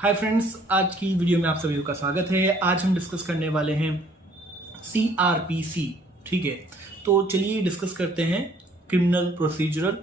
Hi friends, आज की video में आप सभी का स्वागत है। आज हम डिस्कस करने वाले हैं CRPC। ठीक है, तो चलिए डिस्कस करते हैं क्रिमिनल प्रोसीजरल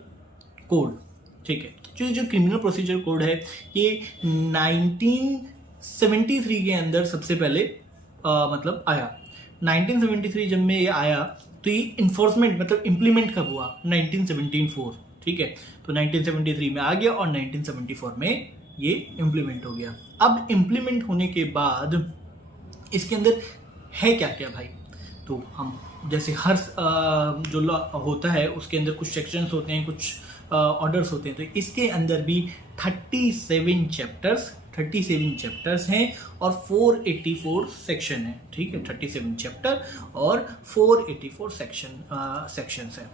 कोड। ठीक है, जो क्रिमिनल प्रोसीजर कोड है ये 1973 के अंदर सबसे पहले मतलब आया। 1973 जब में ये आया तो ये इन्फोर्समेंट मतलब इम्प्लीमेंट कब हुआ? 1974। ठीक है, तो 1973 में आ गया और 1974 में ये इम्प्लीमेंट हो गया। अब इम्प्लीमेंट होने के बाद इसके अंदर है क्या क्या भाई? तो हम जैसे हर जो लॉ होता है उसके अंदर कुछ सेक्शंस होते हैं, कुछ ऑर्डर्स होते हैं। तो इसके अंदर भी 37 चैप्टर्स हैं और 484 सेक्शन है। ठीक है, 37 चैप्टर और 484 सेक्शंस हैं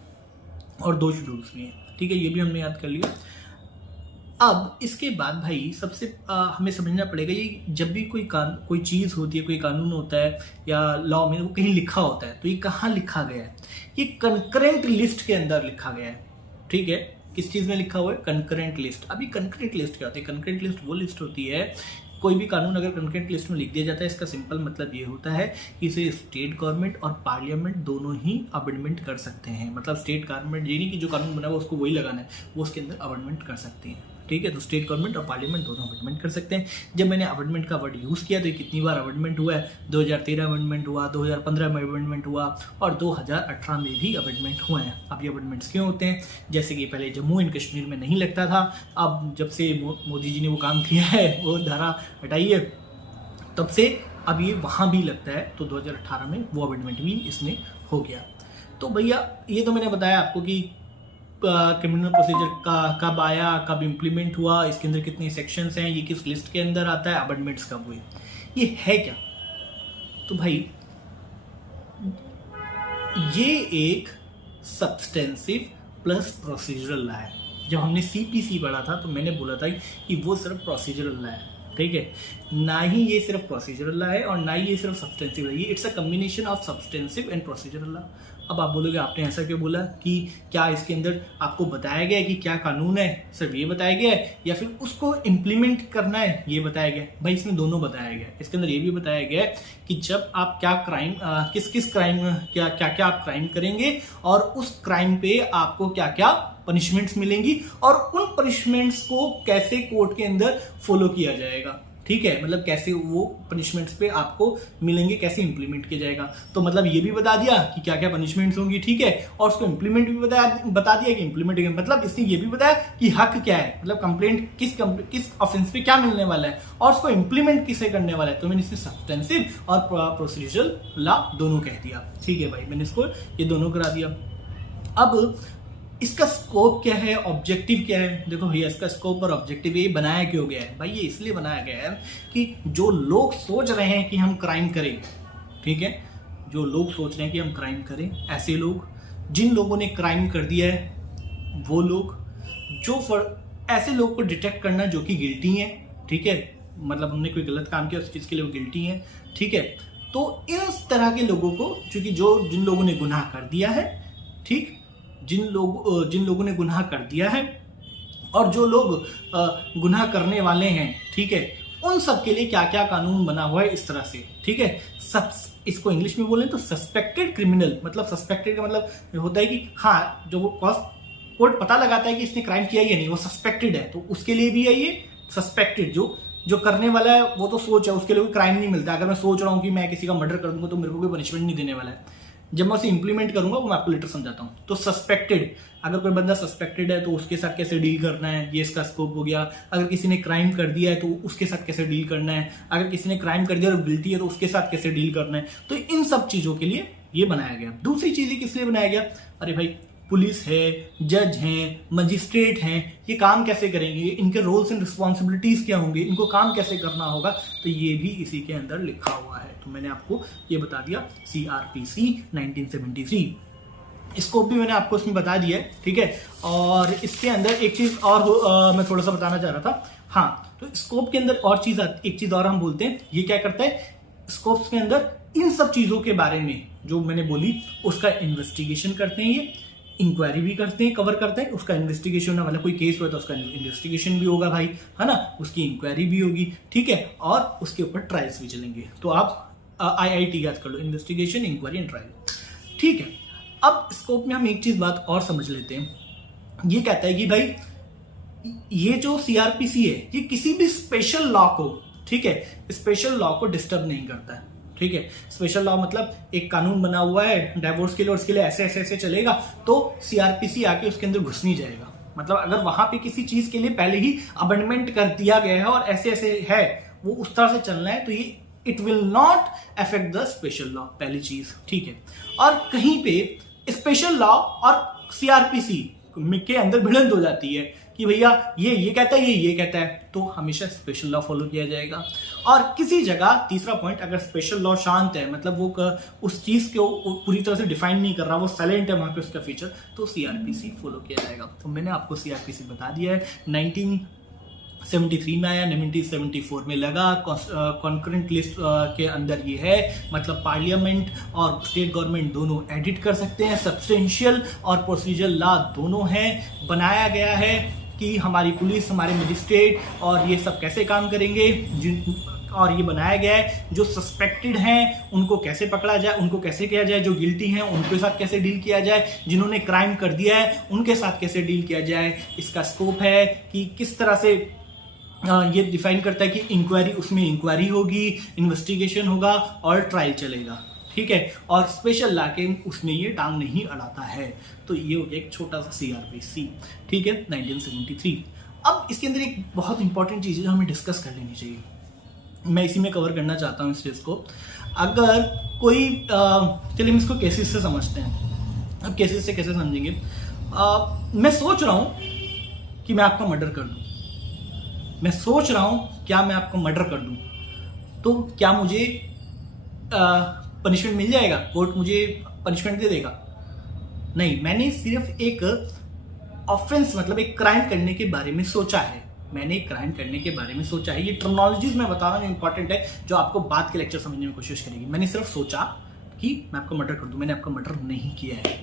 और 2 शेड्यूल्स भी हैं। ठीक है, ये भी हमने याद कर लिया। अब इसके बाद भाई सबसे हमें समझना पड़ेगा, ये जब भी कोई चीज़ होती है, कोई कानून होता है या लॉ में वो कहीं लिखा होता है, तो ये कहाँ लिखा गया है? ये कंकरेंट लिस्ट के अंदर लिखा गया है। ठीक है, किस चीज़ में लिखा हुआ है? Concurrent list. अभी कंकरेंट लिस्ट क्या होती है? कंकरेंट लिस्ट वो लिस्ट होती है, कोई भी कानून अगर कंकरेंट लिस्ट में लिख दिया जाता है, इसका सिंपल मतलब ये होता है कि इसे स्टेट गवर्नमेंट और पार्लियामेंट दोनों ही अमेंडमेंट कर सकते हैं। मतलब स्टेट गवर्नमेंट ये नहीं कि जो कानून बना हुआ उसको वही लगाना है, वो उसके अंदर अमेंडमेंट कर सकती हैं। ठीक है, तो स्टेट गवर्नमेंट और पार्लियामेंट दोनों अमेंडमेंट कर सकते हैं। जब मैंने अमेंडमेंट का वर्ड यूज़ किया तो कितनी बार अमेंडमेंट हुआ है? 2013 अमेंडमेंट हुआ, 2015 में अमेंडमेंट हुआ और 2018 में भी अमेंडमेंट हुए हैं। अब ये अमेंडमेंट्स क्यों होते हैं? जैसे कि पहले जम्मू एंड कश्मीर में नहीं लगता था, अब जब से मोदी जी ने वो काम किया है, वो धारा हटाई है, तब से अब ये वहाँ भी लगता है। तो 2018 में वो अमेंडमेंट भी इसमें हो गया। तो भैया ये तो मैंने बताया आपको कि क्रिमिनल प्रोसीजर कब आया, कब इम्प्लीमेंट हुआ, इसके अंदर कितने सेक्शंस हैं, ये किस लिस्ट के अंदर आता है, अमेंडमेंट्स कब हुए, ये है क्या? तो भाई ये एक सब्सटेंसिव प्लस प्रोसीजरल लॉ है। जब हमने CPC पढ़ा था तो मैंने बोला था कि वो सिर्फ प्रोसीजरल लॉ है। ठीक है, ना ही ये सिर्फ प्रोसीजरल लॉ है और ना ही ये सिर्फ सब्सटेंसिव है। ये it's a combination of substantive and procedural law. अब आप बोलोगे आपने ऐसा क्यों बोला, कि क्या इसके अंदर आपको बताया गया है कि क्या कानून है, सिर्फ ये बताया गया है, या फिर उसको इम्प्लीमेंट करना है ये बताया गया? भाई इसमें दोनों बताया गया है। इसके अंदर ये भी बताया गया है कि जब आप क्या क्राइम किस क्राइम क्या आप क्राइम करेंगे और उस क्राइम पे आपको क्या क्या पनिशमेंट्स मिलेंगी और उन पनिशमेंट्स को कैसे कोर्ट के अंदर फॉलो किया जाएगा। ठीक है, मतलब कैसे वो पनिशमेंट्स पे आपको मिलेंगे, कैसे इंप्लीमेंट किया जाएगा। तो मतलब ये भी बता दिया कि क्या क्या पनिशमेंट्स होंगी। ठीक है, और उसको इंप्लीमेंट भी बता दिया कि इंप्लीमेंट, मतलब इसने ये भी बताया कि हक क्या है, मतलब कंप्लेंट किस ऑफेंस पे क्या मिलने वाला है और उसको इंप्लीमेंट किसे करने वाला है। तो मैंने इसे सब्सटेंसिव और प्रोसीजरल लॉ दोनों कह दिया। ठीक है भाई, मैंने इसको ये दोनों करा दिया। अब इसका स्कोप क्या है, ऑब्जेक्टिव क्या है? देखो भैया, इसका स्कोप और ऑब्जेक्टिव ये बनाया क्यों गया है भाई? ये इसलिए बनाया गया है कि जो लोग सोच रहे हैं कि हम क्राइम करें, ठीक है, जो लोग सोच रहे हैं कि हम क्राइम करें, ऐसे लोग, जिन लोगों ने क्राइम कर दिया है, वो लोग, ऐसे लोग को डिटेक्ट करना जो कि गिल्टी हैं। ठीक है, मतलब हमने कोई गलत काम किया उस चीज़ के लिए वो गिल्टी हैं। ठीक है, तो इस तरह के लोगों को, चूंकि जिन लोगों ने गुनाह कर दिया है, ठीक, जिन लोगों ने गुनाह कर दिया है और जो लोग गुनाह करने वाले हैं, ठीक है, उन सब के लिए क्या क्या कानून बना हुआ है इस तरह से। ठीक है, इसको इंग्लिश में बोलें तो सस्पेक्टेड क्रिमिनल, मतलब सस्पेक्टेड का मतलब होता है कि हाँ, जो वो कोर्ट पता लगाता है कि इसने क्राइम किया या नहीं, वो सस्पेक्टेड है, तो उसके लिए भी है ये सस्पेक्टेड। जो करने वाला है वो तो सोच है, उसके लिए कोई क्राइम नहीं मिलता। अगर मैं सोच रहा हूँ कि मैं किसी का मर्डर कर दूंगा तो मेरे को कोई पनिशमेंट नहीं देने वाला है। जब मैं उसे इंप्लीमेंट करूंगा वो मैं आपको लेटर समझाता हूँ। तो सस्पेक्टेड, अगर कोई बंदा सस्पेक्टेड है तो उसके साथ कैसे डील करना है, ये इसका स्कोप हो गया। अगर किसी ने क्राइम कर दिया है तो उसके साथ कैसे डील करना है, अगर किसी ने क्राइम कर दिया और गिल्टी है तो उसके साथ कैसे डील करना है। तो इन सब चीजों के लिए ये बनाया गया। दूसरी चीज किस लिए बनाया गया? अरे भाई, पुलिस है, जज हैं, मजिस्ट्रेट हैं, ये काम कैसे करेंगे, इनके रोल्स एंड रिस्पॉन्सिबिलिटीज क्या होंगे, इनको काम कैसे करना होगा, तो ये भी इसी के अंदर लिखा हुआ है। तो मैंने आपको ये बता दिया CRPC 1973। स्कोप भी मैंने आपको इसमें बता दिया है। ठीक है, और इसके अंदर एक चीज और मैं थोड़ा सा बताना चाह रहा था। हाँ, तो स्कोप के अंदर और एक चीज और हम बोलते हैं, ये क्या करता है, स्कोप्स के अंदर इन सब चीजों के बारे में जो मैंने बोली उसका इन्वेस्टिगेशन करते हैं। ये इंक्वायरी भी करते हैं, कवर करते हैं, उसका इन्वेस्टिगेशन वाला कोई केस हुआ तो उसका इन्वेस्टिगेशन भी होगा भाई, है ना, उसकी इंक्वायरी भी होगी, ठीक है, और उसके ऊपर ट्रायल्स भी चलेंगे। तो आप IIT याद कर लो, इन्वेस्टिगेशन, इंक्वायरी एंड ट्रायल, ठीक है। अब स्कोप में हम एक चीज बात और समझ लेते हैं, ये कहता है कि भाई ये जो CRPC है ये किसी भी स्पेशल लॉ को, ठीक है, स्पेशल लॉ को डिस्टर्ब नहीं करता है, ठीक है। स्पेशल लॉ मतलब एक कानून बना हुआ है डाइवोर्स के लिए और उसके लिए ऐसे ऐसे ऐसे चलेगा, तो CRPC आके उसके अंदर घुस नहीं जाएगा। मतलब अगर वहां पे किसी चीज के लिए पहले ही अमेंडमेंट कर दिया गया है और ऐसे ऐसे है, वो उस तरह से चलना है, तो ये it will not affect the special law, पहली चीज, ठीक है। और कहीं पे स्पेशल लॉ और CRPC के अंदर भिड़ंत हो जाती है कि भैया ये कहता है, ये कहता है, तो हमेशा स्पेशल लॉ फॉलो किया जाएगा। और किसी जगह, तीसरा पॉइंट, अगर स्पेशल लॉ शांत है, मतलब वो उस चीज को पूरी तरह से डिफाइन नहीं कर रहा, वो साइलेंट है वहां पे उसका फीचर, तो CRPC फॉलो किया जाएगा। तो मैंने आपको CRPC बता दिया है, 1973 में आया, 1974 में लगा, कॉन्करेंट लिस्ट के अंदर ये है, मतलब पार्लियामेंट और स्टेट गवर्नमेंट दोनों एडिट कर सकते हैं, सब्सटेंशियल और प्रोसीजरल लॉ दोनों हैं, बनाया गया है कि हमारी पुलिस, हमारे मजिस्ट्रेट और ये सब कैसे काम करेंगे, और ये बनाया गया है जो सस्पेक्टेड हैं उनको कैसे पकड़ा जाए, उनको कैसे किया जाए, जो गिल्टी हैं उनके साथ कैसे डील किया जाए, जिन्होंने क्राइम कर दिया है उनके साथ कैसे डील किया जाए। इसका स्कोप है कि किस तरह से ये डिफाइन करता है कि इंक्वायरी, उसमें इंक्वायरी होगी, इन्वेस्टिगेशन होगा और ट्रायल चलेगा, ठीक है। और स्पेशल लॉ के उसमें ये टांग नहीं अड़ाता है। तो ये हो गया एक छोटा सा CRPC, ठीक है, 1973। अब इसके अंदर एक बहुत इंपॉर्टेंट चीज़ है जो हमें डिस्कस कर लेनी चाहिए, मैं इसी में कवर करना चाहता हूँ इस चीज़ को। अगर कोई चलिए हम इसको केसेस से समझते हैं। अब केसेस से कैसे समझेंगे, मैं सोच रहा हूँ कि मैं आपका मर्डर कर दूँ, मैं सोच रहा हूँ क्या मैं आपको मर्डर कर दूँ, तो क्या मुझे पनिशमेंट मिल जाएगा, कोर्ट मुझे पनिशमेंट दे देगा? नहीं, मैंने सिर्फ एक ऑफेंस, मतलब एक क्राइम करने के बारे में सोचा है, मैंने एक क्राइम करने के बारे में सोचा है। ये टर्मिनोलॉजीज मैं बता रहा हूँ, इंपॉर्टेंट है, जो आपको बाद के लेक्चर समझने में कोशिश करेगी। मैंने सिर्फ सोचा कि मैं आपको मर्डर कर दूं, मैंने आपका मर्डर नहीं किया है।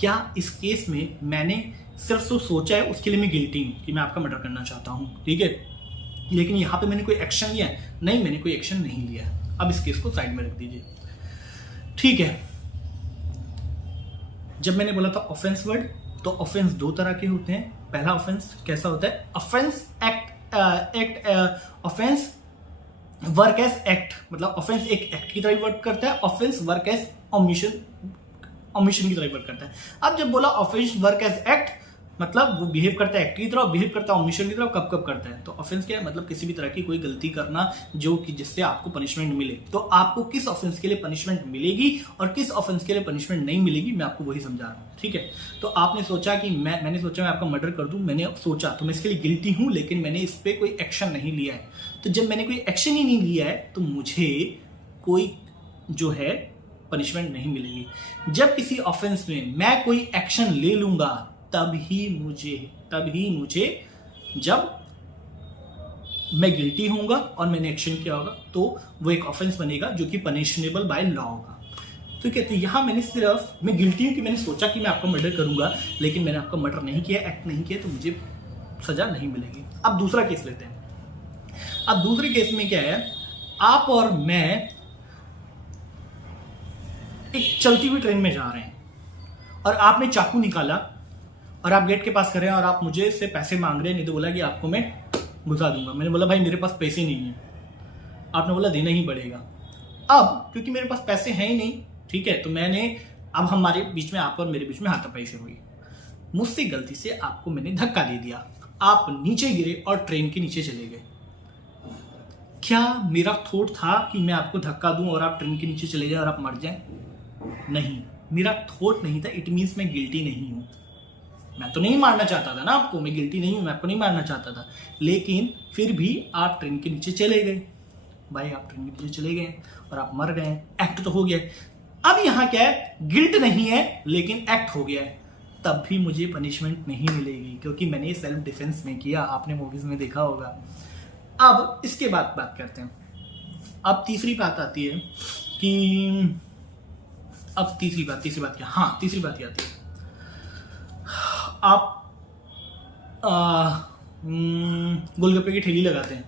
क्या इस केस में मैंने सिर्फ तो सोचा है, उसके लिए मैं गिल्टी हूं कि मैं आपका मर्डर करना चाहता हूं, ठीक है, लेकिन यहां पे मैंने कोई एक्शन लिया है? नहीं, मैंने कोई एक्शन नहीं लिया है। अब इस केस को साइड में रख दीजिए, ठीक है। जब मैंने बोला था ऑफेंस वर्ड, तो ऑफेंस दो तरह के होते हैं। पहला ऑफेंस कैसा होता है, offence offence work as act, मतलब ऑफेंस एक एक्ट की तरह वर्क करता है, ऑफेंस वर्क एज ओमिशन की तरह वर्क करता है। अब जब बोला ऑफेंस वर्क एज एक्ट, मतलब वो बिहेव करता है एक्ट की तरह, बिहेव करता है ओमिशन की तरह, कब कब करता है। तो ऑफेंस क्या है, मतलब किसी भी तरह की कोई गलती करना जो कि जिससे आपको पनिशमेंट मिले। तो आपको किस ऑफेंस के लिए पनिशमेंट मिलेगी और किस ऑफेंस के लिए पनिशमेंट नहीं मिलेगी, मैं आपको वही समझा रहा हूँ, ठीक है। तो आपने सोचा कि मैंने सोचा मैं आपका मर्डर कर दूं, मैंने सोचा तो मैं इसके लिए गिल्टी हूं, लेकिन मैंने इस पर कोई एक्शन नहीं लिया है। तो जब मैंने कोई एक्शन ही नहीं लिया है तो मुझे कोई जो है पनिशमेंट नहीं मिलेगी। जब किसी ऑफेंस में मैं कोई एक्शन ले लूंगा तब ही मुझे जब मैं गिल्टी होऊंगा और मैंने एक्शन किया होगा तो वो एक ऑफेंस बनेगा जो कि पनिशनेबल बाय लॉ होगा, ठीक है। तो यहां मैंने सिर्फ, मैं गिल्टी हूं कि मैंने सोचा कि मैं आपका मर्डर करूंगा, लेकिन मैंने आपका मर्डर नहीं किया, एक्ट नहीं किया, तो मुझे सजा नहीं मिलेगी। अब दूसरा केस लेते हैं। अब दूसरे केस में क्या है, आप और मैं एक चलती हुई ट्रेन में जा रहे हैं और आपने चाकू निकाला और आप गेट के पास खड़े हैं और आप मुझे से पैसे मांग रहे हैं, नहीं तो बोला कि आपको मैं घुसा दूंगा। मैंने बोला भाई मेरे पास पैसे नहीं है, आपने बोला देना ही पड़ेगा। अब क्योंकि मेरे पास पैसे हैं ही नहीं, ठीक है, तो मैंने, अब हमारे बीच में, आप और मेरे बीच में हाथापाई से हुई, मुझसे गलती से आपको मैंने धक्का दे दिया, आप नीचे गिरे और ट्रेन के नीचे चले गए। क्या मेरा थॉट था कि मैं आपको धक्का दूं और आप ट्रेन के नीचे चले जाए और आप मर जाए? नहीं, मेरा थॉट नहीं था। इट मीन्स मैं गिल्टी नहीं हूं। मैं तो नहीं मारना चाहता था ना आपको, मैं गिल्टी नहीं हूं, मैं आपको नहीं मारना चाहता था, लेकिन फिर भी आप ट्रेन के नीचे चले गए भाई, आप ट्रेन के नीचे चले गए और आप मर गए, एक्ट तो हो गया। अब यहां क्या है, गिल्ट नहीं है लेकिन एक्ट हो गया है, तब भी मुझे पनिशमेंट नहीं मिलेगी क्योंकि मैंने सेल्फ डिफेंस में किया, आपने मूवीज में देखा होगा। अब इसके बाद बात करते हैं। अब तीसरी बात आती है कि, अब तीसरी बात क्या, हाँ तीसरी बात ये आती है, आप गोलगप्पे की ठेली लगाते हैं,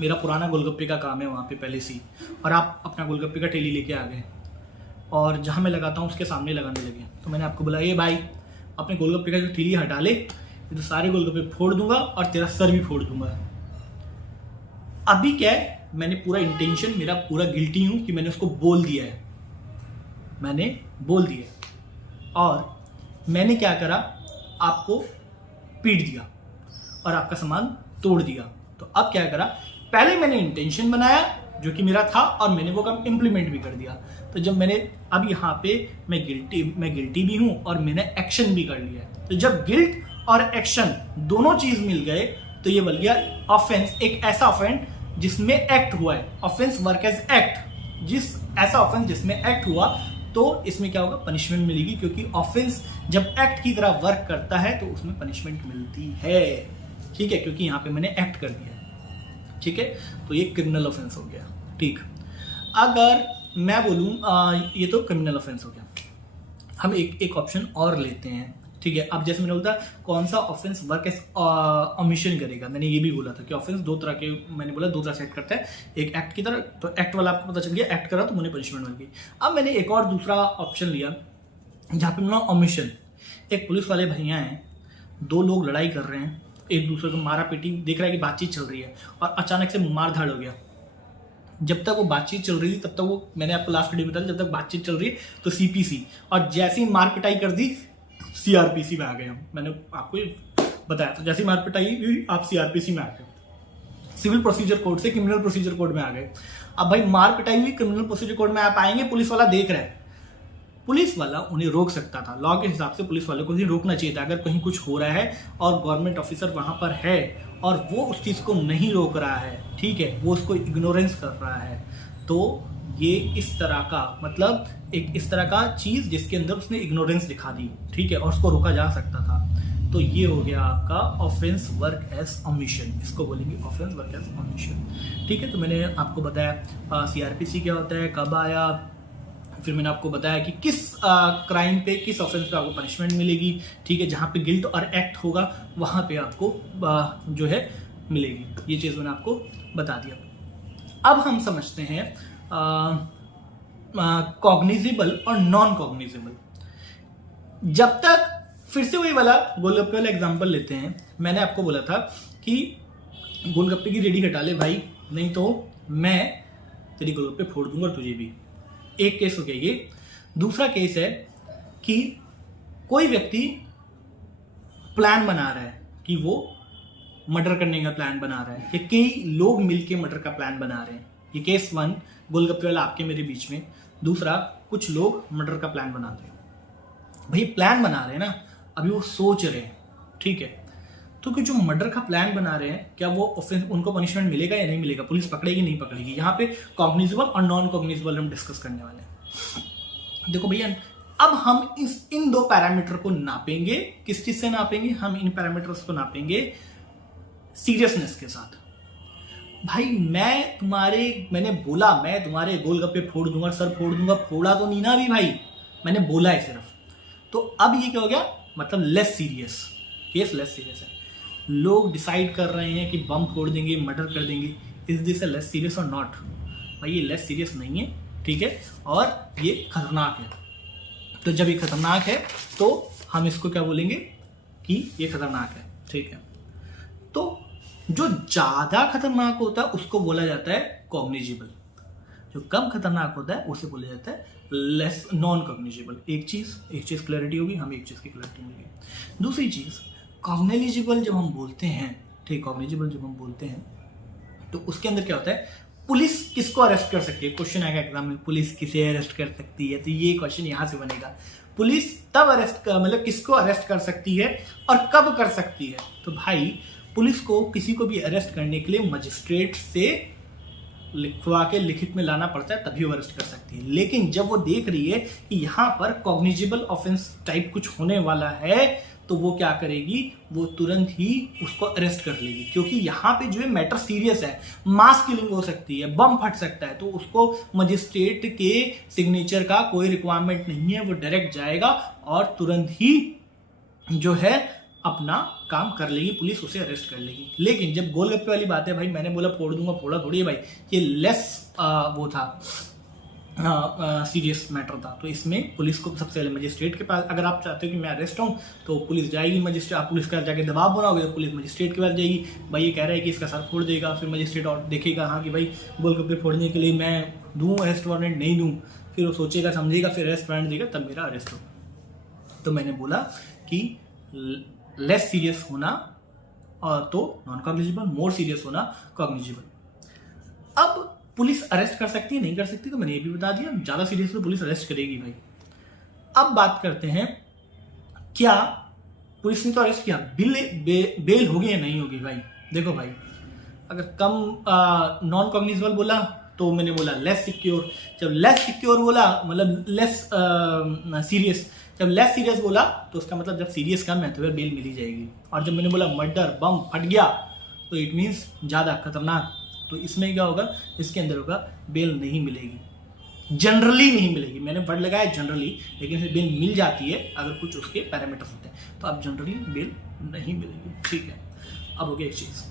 मेरा पुराना गोलगप्पे का काम है वहाँ पे पहले से ही, और आप अपना गोलगप्पे का ठेली लेके आ गए और जहाँ मैं लगाता हूँ उसके सामने लगाने लगे, तो मैंने आपको बोला ये भाई अपने गोलगप्पे का जो ठेली हटा ले, तो सारे गोलगप्पे फोड़ दूंगा और तेरा सर भी फोड़ दूंगा। अभी क्या है, मैंने पूरा इंटेंशन, मेरा पूरा गिल्टी हूँ कि मैंने उसको बोल दिया है, मैंने बोल दिया और मैंने क्या करा, आपको पीट दिया और आपका सामान तोड़ दिया। तो अब क्या करा, पहले मैंने इंटेंशन बनाया जो कि मेरा था और मैंने वो काम इम्प्लीमेंट भी कर दिया। तो जब मैंने अब यहाँ पे मैं गिल्टी भी हूँ और मैंने एक्शन भी कर लिया है। तो जब गिल्ट और एक्शन दोनों चीज मिल गए तो ये बन गया ऑफेंस, एक ऐसा ऑफेंस जिसमें एक्ट हुआ है। ऑफेंस वर्क एज एक्ट, ऐसा ऑफेंस जिसमें एक्ट हुआ तो इसमें क्या होगा, पनिशमेंट मिलेगी, क्योंकि ऑफेंस जब एक्ट की तरह वर्क करता है तो उसमें पनिशमेंट मिलती है। ठीक है, क्योंकि यहाँ पे मैंने एक्ट कर दिया है। ठीक है, तो ये क्रिमिनल ऑफेंस हो गया। ठीक, अगर मैं बोलूँ ये तो क्रिमिनल ऑफेंस हो गया। हम एक ऑप्शन और लेते हैं। ठीक है, अब जैसे मैंने बोला कौन सा ऑफेंस वर्क एज ओमिशन करेगा, मैंने ये भी बोला था कि ऑफेंस दो तरह के, मैंने बोला दो तरह से एक्ट करता है, एक एक्ट की तरह, तो एक्ट वाला आपको पता चल गया, एक्ट करा तो मुझे पनिशमेंट मिल गई। अब मैंने एक और दूसरा ऑप्शन लिया जहाँ पे मैंने ओमिशन, एक पुलिस वाले भैया हैं, दो लोग लड़ाई कर रहे हैं, एक दूसरे को मारा पीटी, देख रहा है कि बातचीत चल रही है और अचानक से मारधाड़ हो गया। जब तक वो बातचीत चल रही थी तब तक वो, मैंने आपको लास्ट वीडियो में बताया, जब तक बातचीत चल रही है तो सीपीसी, और जैसे ही मार पिटाई कर दी सीआरपीसी में आ गए हम। मैंने आपको बताया, तो जैसे ही मार पिटाई हुई आप सीआरपीसी में आ गए, सिविल प्रोसीजर कोड से क्रिमिनल प्रोसीजर कोड में आ गए। अब भाई मार पिटाई हुई, क्रिमिनल प्रोसीजर कोड में आप आएंगे, पुलिस वाला देख रहा है, पुलिस वाला उन्हें रोक सकता था, लॉ के हिसाब से पुलिस वाले को ही रोकना चाहिए था। अगर कहीं कुछ हो रहा है और गवर्नमेंट ऑफिसर वहां पर है और वो उस चीज को नहीं रोक रहा है, ठीक है, वो उसको इग्नोरेंस कर रहा है, तो ये इस तरह का, मतलब एक इस तरह का चीज जिसके अंदर उसने इग्नोरेंस दिखा दी, ठीक है, और उसको रोका जा सकता था। तो ये हो गया आपका ऑफेंस वर्क एज ओमिशन, इसको बोलेंगे ऑफेंस वर्क एज ओमिशन। ठीक है, तो मैंने आपको बताया सीआरपीसी क्या होता है, कब आया, फिर मैंने आपको बताया कि किस क्राइम पे, किस ऑफेंस पे आपको पनिशमेंट मिलेगी। ठीक है, जहाँ पे गिल्ट और एक्ट होगा वहाँ पे आपको जो है मिलेगी। ये चीज़ मैंने आपको बता दिया। अब हम समझते हैं कॉग्निजेबल और नॉन कॉग्निजेबल। जब तक, फिर से वही वाला गोलगप्पे वाला एग्जाम्पल लेते हैं, मैंने आपको बोला था कि गोलगप्पे की रेडी हटा ले भाई, नहीं तो मैं तेरी गोलगप्पे फोड़ दूंगा और तुझे भी। एक केस हो गया ये। दूसरा केस है कि कोई व्यक्ति प्लान बना रहा है कि वो मर्डर करने का प्लान बना रहा है, या कई लोग मिलके मर्डर का प्लान बना रहे हैं। ये केस वन, गोलगप्पे वाला आपके मेरे बीच में। दूसरा, कुछ लोग मर्डर का प्लान बनाते हैं। भाई प्लान बना रहे हैं ना, अभी वो सोच रहे हैं, ठीक है, तो कि जो मर्डर का प्लान बना रहे हैं, क्या वो ऑफेंस, उनको पनिशमेंट मिलेगा या नहीं मिलेगा, पुलिस पकड़ेगी नहीं पकड़ेगी। यहाँ पे कॉग्निजेबल और नॉन कॉग्निजेबल हम डिस्कस करने वाले हैं। देखो भैया, अब हम इन दो पैरामीटर को नापेंगे। किस चीज से नापेंगे, हम इन पैरामीटर्स को नापेंगे सीरियसनेस के साथ। भाई मैंने बोला मैं तुम्हारे गोलगप्पे फोड़ दूंगा, सर फोड़ दूंगा, फोड़ा तो नहीं ना अभी भाई, मैंने बोला है सिर्फ। तो अब ये क्या हो गया, मतलब less serious case, less serious है। लोग डिसाइड कर रहे हैं कि बम फोड़ देंगे, मर्डर कर देंगे। Is this A less serious और नॉट? भाई ये लेस सीरियस नहीं है, ठीक है, और ये खतरनाक है। तो जब ये खतरनाक है तो हम इसको क्या बोलेंगे कि ये खतरनाक है, ठीक है। तो जो ज्यादा खतरनाक होता है उसको बोला जाता है कॉग्निजेबल, जो कम खतरनाक होता है उसे बोला जाता है लेस, नॉन कॉग्निजेबल। एक चीज क्लैरिटी होगी, हमें एक चीज की क्लैरिटी मिलेगी। दूसरी चीज, कॉग्निजेबल जब हम बोलते हैं, ठीक, कॉग्निजेबल जब हम बोलते हैं तो उसके अंदर क्या होता है, पुलिस किसको अरेस्ट कर सकती है। क्वेश्चन आएगा एग्जाम में, पुलिस किसे अरेस्ट कर सकती है, तो ये क्वेश्चन यहां से बनेगा। पुलिस तब अरेस्ट, मतलब किसको अरेस्ट कर सकती है और कब कर सकती है। तो भाई पुलिस को किसी को भी अरेस्ट करने के लिए मजिस्ट्रेट से लिखवा के लिखित में लाना पड़ता है, तभी वो अरेस्ट कर सकती है। लेकिन जब वो देख रही है कि यहाँ पर कॉग्निजेबल ऑफेंस टाइप कुछ होने वाला है, तो वो क्या करेगी, वो तुरंत ही उसको अरेस्ट कर लेगी। क्योंकि यहाँ पे जो है मैटर सीरियस है, मास किलिंग हो सकती है, बम फट सकता है, तो उसको मजिस्ट्रेट के सिग्नेचर का कोई रिक्वायरमेंट नहीं है। वो डायरेक्ट जाएगा और तुरंत ही जो है अपना काम कर लेगी, पुलिस उसे अरेस्ट कर लेगी। लेकिन जब गोलगप्पे वाली बात है भाई, मैंने बोला फोड़ दूंगा, फोड़ा थोड़ी है भाई, ये लेस वो था, सीरियस मैटर था। तो इसमें पुलिस को सबसे पहले मजिस्ट्रेट के पास, अगर आप चाहते हो कि मैं अरेस्ट हूँ तो पुलिस जाएगी मजिस्ट्रेट, आप पुलिस का जाके दबाव बनाओगे तो पुलिस मजिस्ट्रेट के पास जाएगी, भाई ये कह रहा है कि इसका सर फोड़ देगा, फिर मजिस्ट्रेट और देखेगा हाँ कि भाई गोलगप्पे फोड़ने के लिए मैं दूँ अरेस्ट वारंट, नहीं दूँ, फिर वो सोचेगा समझेगा, फिर अरेस्ट वारंट देगा, तब मेरा अरेस्ट होगा। तो मैंने बोला कि लेस सीरियस होना तो नॉन कॉग्निजेबल, मोर सीरियस होना कॉग्निजेबल। अब पुलिस अरेस्ट कर सकती है, नहीं कर सकती, तो मैंने ये भी बता दिया, ज्यादा सीरियस तो पुलिस अरेस्ट करेगी भाई। अब बात करते हैं, क्या पुलिस ने तो अरेस्ट किया, बेल होगी या नहीं होगी भाई। देखो भाई, अगर कम नॉन कॉग्निजेबल बोला तो मैंने बोला लेस सिक्योर, जब लेस सिक्योर बोला मतलब लेस सीरियस, जब लेस सीरियस बोला तो उसका मतलब जब सीरियस कम है तो फिर बेल मिल ही जाएगी। और जब मैंने बोला मर्डर बम फट गया तो इट मीन्स ज़्यादा खतरनाक, तो इसमें क्या होगा, इसके अंदर होगा बेल नहीं मिलेगी, जनरली नहीं मिलेगी। मैंने वर्ड लगाया जनरली, लेकिन फिर बेल मिल जाती है अगर कुछ उसके पैरामीटर्स होते हैं, तो अब जनरली बेल नहीं मिलेगी। ठीक है, अब हो गया एक चीज़।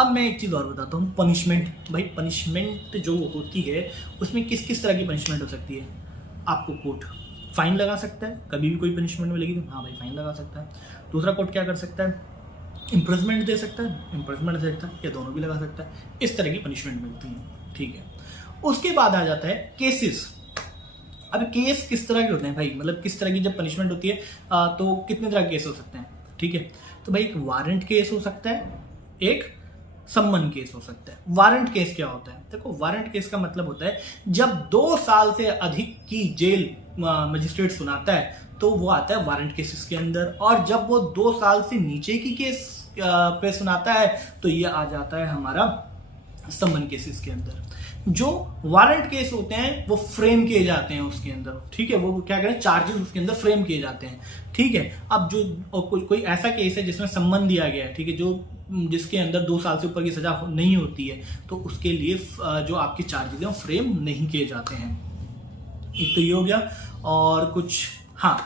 अब मैं एक चीज़ और बताता हूँ, पनिशमेंट। भाई पनिशमेंट जो होती है उसमें किस किस तरह की पनिशमेंट हो सकती है। आपको कोर्ट फाइन लगा सकता है, कभी भी कोई पनिशमेंट मिलेगी तो हाँ भाई फाइन लगा सकता है। दूसरा कोर्ट क्या कर सकता है, इम्प्रिजमेंट दे सकता है, इम्प्रिजमेंट दे सकता है, या दोनों भी लगा सकता है। इस तरह की पनिशमेंट मिलती है। ठीक है, उसके बाद आ जाता है केसेस। अब केस किस तरह के होते हैं भाई, मतलब किस तरह की जब पनिशमेंट होती है तो कितने तरह के केस हो सकते हैं। ठीक है, तो भाई एक वारंट केस हो सकता है, एक सम्मन केस हो सकता है। वारंट केस क्या होता है, देखो वारंट केस का मतलब होता है जब 2 साल से अधिक की जेल मजिस्ट्रेट सुनाता है तो वो आता है वारंट केसेस के अंदर, और जब वो 2 साल से नीचे की केस पे सुनाता है तो ये आ जाता है हमारा सम्मन केसेस के अंदर। जो वारंट केस होते हैं वो फ्रेम किए जाते हैं उसके अंदर। ठीक है, वो क्या करें, चार्जेस उसके अंदर फ्रेम किए जाते हैं। ठीक है, अब जो कोई ऐसा केस है जिसमें सम्मन दिया गया है, ठीक है, जो जिसके अंदर 2 साल से ऊपर की सजा नहीं होती है, तो उसके लिए जो आपके चार्जेस हैं वो फ्रेम नहीं किए जाते हैं। एक तो ये हो गया, और कुछ हाँ,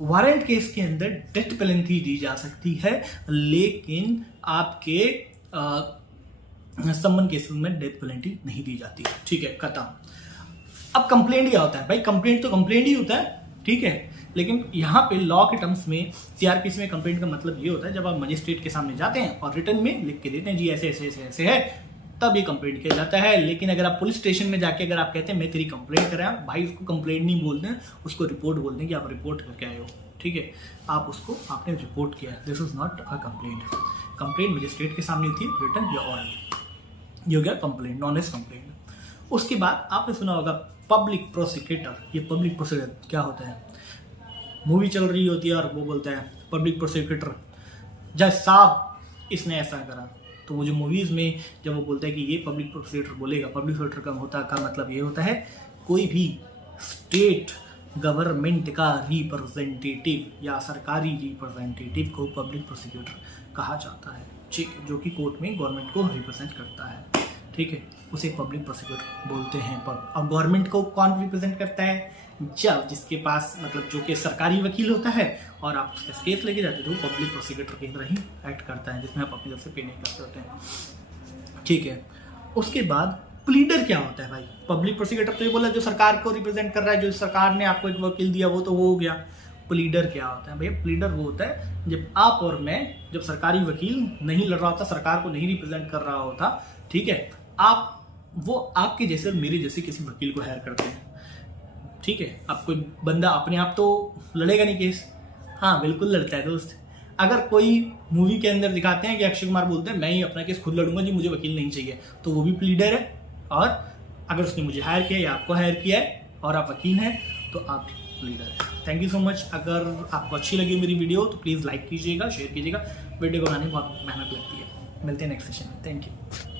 वारंट केस के अंदर डेथ पेनल्टी दी जा सकती है, लेकिन आपके सम्मन केसेस में डेथ पेनल्टी नहीं दी जाती है। ठीक है, खत्म। अब कंप्लेंट क्या होता है भाई, कंप्लेंट तो कंप्लेंट ही होता है। ठीक है, लेकिन यहाँ पे लॉ के टर्म्स में, सीआरपीसी में कंप्लेंट का मतलब ये होता है जब आप मजिस्ट्रेट के सामने जाते हैं और रिटर्न में लिख के देते हैं जी ऐसे ऐसे ऐसे ऐसे है, तब ये कंप्लेंट किया जाता है। लेकिन अगर आप पुलिस स्टेशन में जाके अगर आप कहते हैं मैं तेरी कंप्लेंट कर रहा हूँ, भाई उसको कंप्लेंट नहीं बोलते हैं, उसको रिपोर्ट बोलते हैं कि आप रिपोर्ट करके आए हो। ठीक है, आप उसको आपने रिपोर्ट किया, this is not a complaint. Complaint magistrate के सामने होती है, रिटर्न या ऑरल, ये हो गया कंप्लेंट, नॉनेस कंप्लेंट। उसके बाद आपने सुना होगा पब्लिक प्रोसिक्यूटर। ये पब्लिक प्रोसिक्यूटर क्या होता है, मूवी चल रही होती है और वो बोलता है पब्लिक प्रोसिक्यूटर जज साहब इसने ऐसा करा, तो वो जो मूवीज़ में जब वो बोलता है कि ये पब्लिक प्रोसिक्यूटर बोलेगा, पब्लिक प्रोसिक्यूटर का मतलब ये होता है कोई भी स्टेट गवर्नमेंट का रिप्रेजेंटेटिव या सरकारी रिप्रेजेंटेटिव को पब्लिक प्रोसिक्यूटर कहा जाता है। ठीक है, जो कि कोर्ट में गवर्नमेंट को रिप्रेजेंट करता है। ठीक है, उसे पब्लिक प्रोसिक्यूटर बोलते हैं। अब गवर्नमेंट को कौन रिप्रेजेंट करता है, जब जिसके पास मतलब जो कि सरकारी वकील होता है और आप उसका केस लेके जाते हो तो पब्लिक प्रोसिक्यूटर की तरह ही एक्ट करता है, जिसमें आप अपनी तरफ से पे नहीं करते होते हैं। ठीक है, उसके बाद प्लीडर क्या होता है भाई, पब्लिक प्रोसिक्यूटर तो ये बोला जो सरकार को रिप्रेजेंट कर रहा है, जो सरकार ने आपको एक वकील दिया वो तो वो हो गया। प्लीडर क्या होता है भैया, प्लीडर वो होता है जब आप और मैं, जब सरकारी वकील नहीं लड़ रहा होता, सरकार को नहीं रिप्रेजेंट कर रहा होता, ठीक है, आप वो आपके जैसे और मेरे जैसे किसी वकील को हायर करते हैं। ठीक है, अब कोई बंदा अपने आप तो लड़ेगा नहीं केस, हाँ बिल्कुल लड़ता है दोस्त। अगर कोई मूवी के अंदर दिखाते हैं कि अक्षय कुमार बोलते हैं मैं ही अपना केस खुद लड़ूंगा जी, मुझे वकील नहीं चाहिए, तो वो भी प्लीडर है। और अगर उसने मुझे हायर किया या आपको हायर किया है और आप वकील हैं तो आप प्लीडर है। Thank you so much. अगर आपको अच्छी लगी मेरी वीडियो तो प्लीज़ लाइक कीजिएगा, शेयर कीजिएगा। वीडियो बनाने में बहुत मेहनत लगती है। मिलते हैं नेक्स्ट सेशन में। Thank you.